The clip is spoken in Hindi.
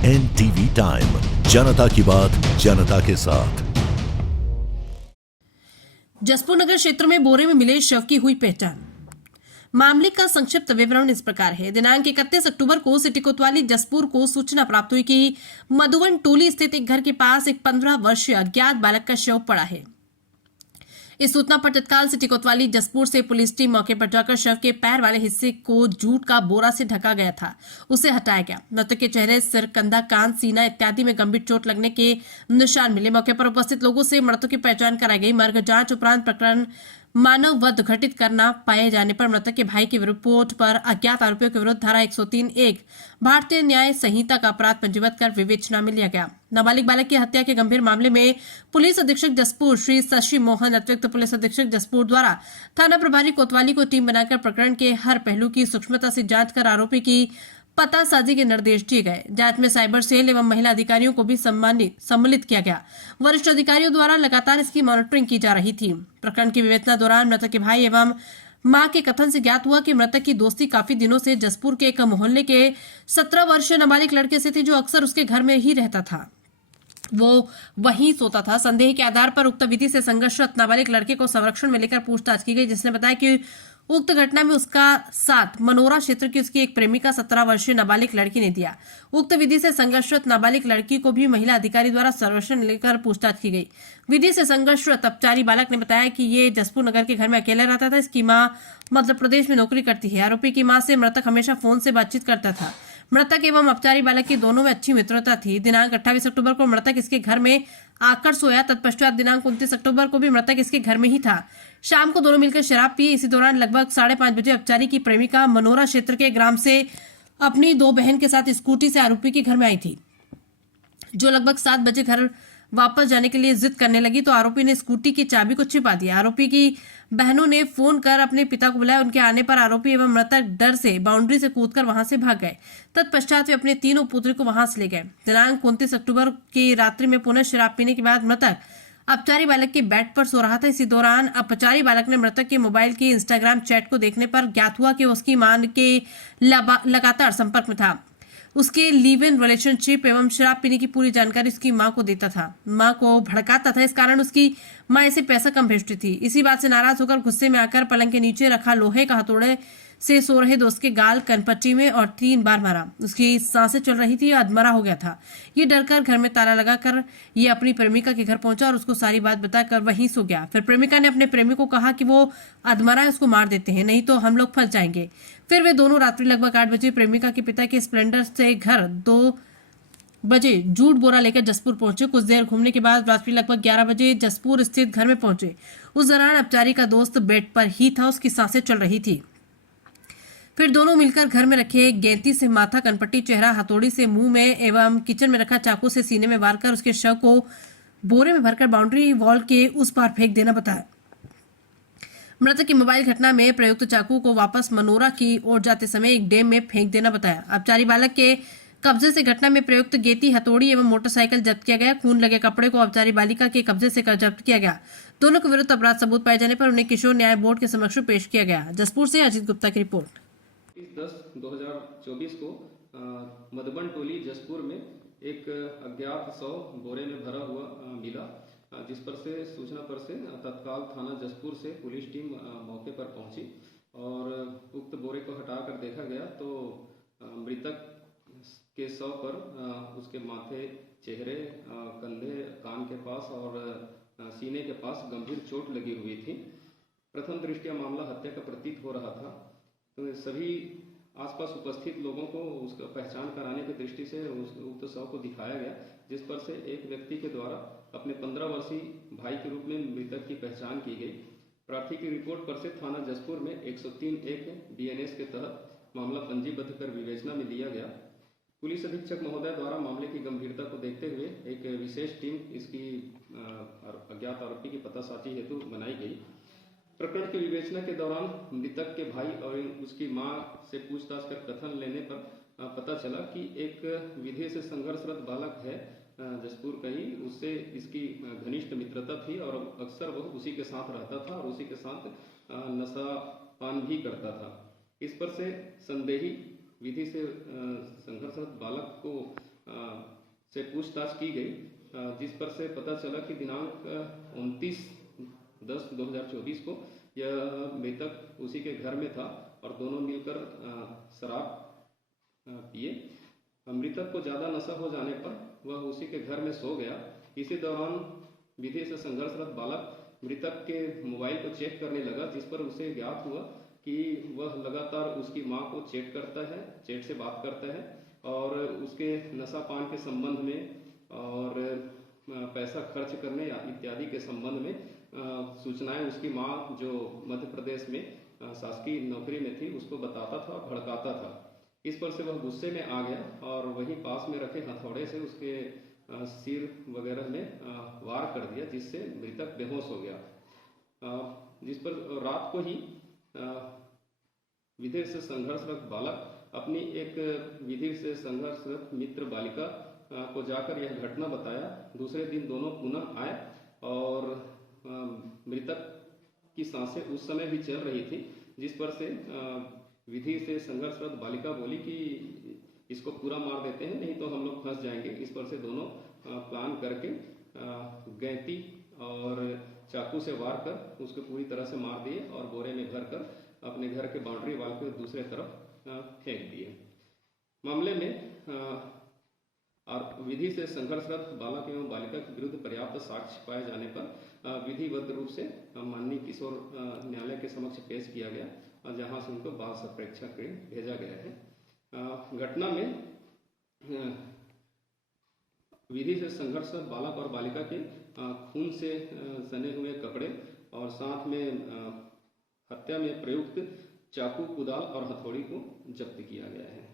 NTV टाइम, जनता की बात जनता के साथ। जसपुर नगर क्षेत्र में बोरे में मिले शव की हुई पहचान। मामले का संक्षिप्त विवरण इस प्रकार है। दिनांक 31 अक्टूबर को सिटी कोतवाली जसपुर को सूचना प्राप्त हुई कि मधुवन टोली स्थित एक घर के पास एक 15 वर्षीय अज्ञात बालक का शव पड़ा है। इस सूचना पर तत्काल सिटी कोतवाली जसपुर से पुलिस टीम मौके पर जाकर शव के पैर वाले हिस्से को जूट का बोरा से ढका गया था, उसे हटाया गया। मृतक के चेहरे, सिर, कंधा, कान, सीना इत्यादि में गंभीर चोट लगने के निशान मिले। मौके पर उपस्थित लोगों से मृतक की पहचान कराई गई। मर्ग जांच उपरांत प्रकरण मानव वध घटित करना पाए जाने पर मृतक के भाई की रिपोर्ट पर अज्ञात आरोपियों के विरुद्ध धारा 103(1) भारतीय न्याय संहिता का अपराध पंजीबद्ध कर विवेचना में लिया गया। नाबालिग बालक की हत्या के गंभीर मामले में पुलिस अधीक्षक जसपुर श्री शशि मोहन, अतिरिक्त पुलिस अधीक्षक जसपुर द्वारा थाना प्रभारी कोतवाली को टीम बनाकर प्रकरण के हर पहलू की सूक्ष्मता से जांच कर आरोपी की पतासाजी के निर्देश दिए गए। जांच में साइबर सेल एवं महिला अधिकारियों को भी सम्मिलित किया गया। वरिष्ठ अधिकारियों द्वारा लगातार इसकी मॉनिटरिंग की जा रही थी। प्रकरण की विवेचना दौरान मृतक के भाई एवं मां के कथन से ज्ञात हुआ कि मृतक की दोस्ती काफी दिनों से जसपुर के एक मोहल्ले के 17 वर्षीय नाबालिग लड़के से थी, जो अक्सर उसके घर में ही रहता था। वो वहीं सोता था। संदेह के आधार पर उक्त विधि से संघर्षरत नाबालिग लड़के को संरक्षण में लेकर पूछताछ की गई, जिसने बताया कि उक्त घटना में उसका साथ मनोरा क्षेत्र की उसकी एक प्रेमिका 17 वर्षीय नाबालिग लड़की ने दिया। उक्त विधि से संघर्षरत नाबालिग लड़की को भी महिला अधिकारी द्वारा संरक्षण लेकर पूछताछ की गई। विधि से संघर्षरत अपचारी बालक ने बताया कि ये जसपुर नगर के घर में अकेला रहता था। इसकी मां मध्य प्रदेश में नौकरी करती है। आरोपी की मां से मृतक हमेशा फोन से बातचीत करता था। मृतक एवं अपचारी बालक की दोनों में अच्छी मित्रता थी। दिनांक 28 अक्टूबर को मृतक इसके घर में आकर सोया। तत्पश्चात दिनांक 29 अक्टूबर को भी मृतक इसके घर में ही था। शाम को दोनों मिलकर शराब पिए। इसी दौरान लगभग 5:30 बजे अपचारी की प्रेमिका मनोरा क्षेत्र के ग्राम से अपनी 2 बहन के साथ स्कूटी से आरोपी के घर में आई थी, जो लगभग 7 बजे घर वापस जाने के लिए जिद करने लगी तो आरोपी ने स्कूटी की चाबी को छिपा दिया। आरोपी की बहनों ने फोन कर अपने पिता को बुलाया। उनके आने पर आरोपी एवं मृतक डर से बाउंड्री से कूदकर वहां से भाग गए। तत्पश्चात वे अपने तीनों पुत्री को वहां से ले गए। दिनांक 29 अक्टूबर की रात्रि में पुनः शराब पीने के बाद मृतक अपचारी बालक के बेड पर सो रहा था। इसी दौरान अपचारी बालक ने मृतक के मोबाइल की इंस्टाग्राम चैट को देखने पर ज्ञात हुआ कि उसकी मां के लगातार संपर्क में था। उसके लिव इन रिलेशनशिप एवं शराब पीने की पूरी जानकारी उसकी मां को देता था, मां को भड़काता था। इस कारण उसकी मां इसे पैसा कम भेजती थी। इसी बात से नाराज होकर गुस्से में आकर पलंग के नीचे रखा लोहे का हथौड़े से सो रहे दोस्त के गाल, कनपट्टी में और 3 बार मारा। उसकी सांसें चल रही थी, अधमरा हो गया था। ये डरकर घर में ताला लगाकर ये अपनी प्रेमिका के घर पहुंचा और उसको सारी बात बताकर वहीं सो गया। फिर प्रेमिका ने अपने प्रेमी को कहा कि वो अधमरा है, उसको मार देते हैं, नहीं तो हम लोग फंस जाएंगे। फिर वे दोनों रात्रि लगभग 8 बजे प्रेमिका के पिता के स्प्लेंडर से घर 2 बजे जूट बोरा लेकर जसपुर पहुंचे। कुछ देर घूमने के बाद रात्रि लगभग 11 बजे जसपुर स्थित घर में पहुंचे। उस दौरान अपचारी का दोस्त बेड पर ही था, उसकी सांसें चल रही थी। फिर दोनों मिलकर घर में रखे गैंती से माथा, कनपट्टी, चेहरा, हथौड़ी से मुंह में एवं किचन में रखा चाकू से सीने में वार कर उसके शव को बोरे में भरकर बाउंड्री वॉल के उस पार फेंक देना बताया। मृतक की मोबाइल घटना में प्रयुक्त चाकू को वापस मनोरा की ओर जाते समय एक डैम में फेंक देना बताया। अपचारी बालक के कब्जे से घटना में प्रयुक्त गेती, हथौड़ी एवं मोटरसाइकिल जब्त किया गया। खून लगे कपड़े को अपचारी बालिका के कब्जे से जब्त किया गया। दोनों के विरुद्ध अपराध सबूत पाए जाने पर उन्हें किशोर न्याय बोर्ड के समक्ष पेश किया गया। जसपुर से अजीत गुप्ता की रिपोर्ट। 10/10/2024 को मधुबन टोली जसपुर में एक अज्ञात शव बोरे में भरा हुआ मिला, जिस पर से सूचना पर से तत्काल थाना जसपुर से पुलिस टीम मौके पर पहुंची और उक्त बोरे को हटाकर देखा गया तो मृतक के शव पर उसके माथे, चेहरे, कंधे, कान के पास और सीने के पास गंभीर चोट लगी हुई थी। प्रथम दृष्टया मामला हत्या का प्रतीत हो रहा था, तो सभी आसपास उपस्थित लोगों को उसका पहचान कराने की दृष्टि से उक्त शव को दिखाया गया, जिस पर से एक व्यक्ति के द्वारा अपने 15 वर्षीय भाई के रूप में मृतक की पहचान की गई। प्रार्थी की रिपोर्ट पर से थाना जसपुर में 103(1) BNS के तहत मामला पंजीबद्ध कर विवेचना में लिया गया। पुलिस अधीक्षक महोदय द्वारा मामले की गंभीरता को देखते हुए एक विशेष टीम इसकी अज्ञात आरोपी की पतासाजी हेतु बनाई गई। प्रकरण की विवेचना के दौरान मृतक के भाई और उसकी मां से पूछताछ कर कथन लेने पर पता चला कि एक विधि से संघर्षरत बालक है जसपुर का ही, उससे इसकी घनिष्ठ मित्रता थी और अक्सर वह उसी के साथ रहता था और उसी के साथ नशा पान भी करता था। इस पर से संदेही विधि से संघर्षरत बालक को से पूछताछ की गई, जिस पर से पता चला कि दिनांक 29/10/2024 को यह मृतक उसी के घर में था और दोनों मिलकर शराब पिए। मृतक को ज़्यादा नशा हो जाने पर वह उसी के घर में सो गया। इसी दौरान विधि से संघर्षरत बालक मृतक के मोबाइल को चेक करने लगा, जिस पर उसे ज्ञात हुआ कि वह लगातार उसकी मां को चैट करता है, चैट से बात करता है और उसके नशापान के संबंध में और पैसा खर्च करने या इत्यादि के संबंध में सूचनाएं उसकी मां जो मध्य प्रदेश में शासकीय नौकरी में थी उसको बताता था, भड़काता था। इस पर से वह गुस्से में आ गया और वहीं पास में रखे हथौड़े से उसके सिर वगैरह में वार कर दिया, जिससे मृतक बेहोश हो गया। जिस पर रात को ही विधि से संघर्षरत बालक अपनी एक विधि से संघर्षरत मित्र बालिका को जाकर यह घटना बताया। दूसरे दिन दोनों पुनः आए और मृतक की सांसें उस समय भी चल रही थी, जिस पर से विधि से संघर्षरत बालिका बोली कि इसको पूरा मार देते हैं, नहीं तो हम लोग फंस जाएंगे। इस पर से दोनों प्लान करके गैंती और चाकू से वार कर उसको पूरी तरह से मार दिए और बोरे में भर कर अपने घर के बाउंड्री वाल के दूसरे तरफ फेंक दिए। मामले में और विधि से संघर्षरत बालक एवं बालिका के विरुद्ध पर्याप्त साक्ष्य पाए जाने पर विधिवत रूप से माननीय किशोर न्यायालय के समक्ष पेश किया गया, जहां से उनको बाल संप्रेक्षण के लिए भेजा गया है। घटना में विधि से संघर्षरत बालक और बालिका के खून से सने हुए कपड़े और साथ में हत्या में प्रयुक्त चाकू, कुदाल और हथौड़ी को जब्त किया गया है।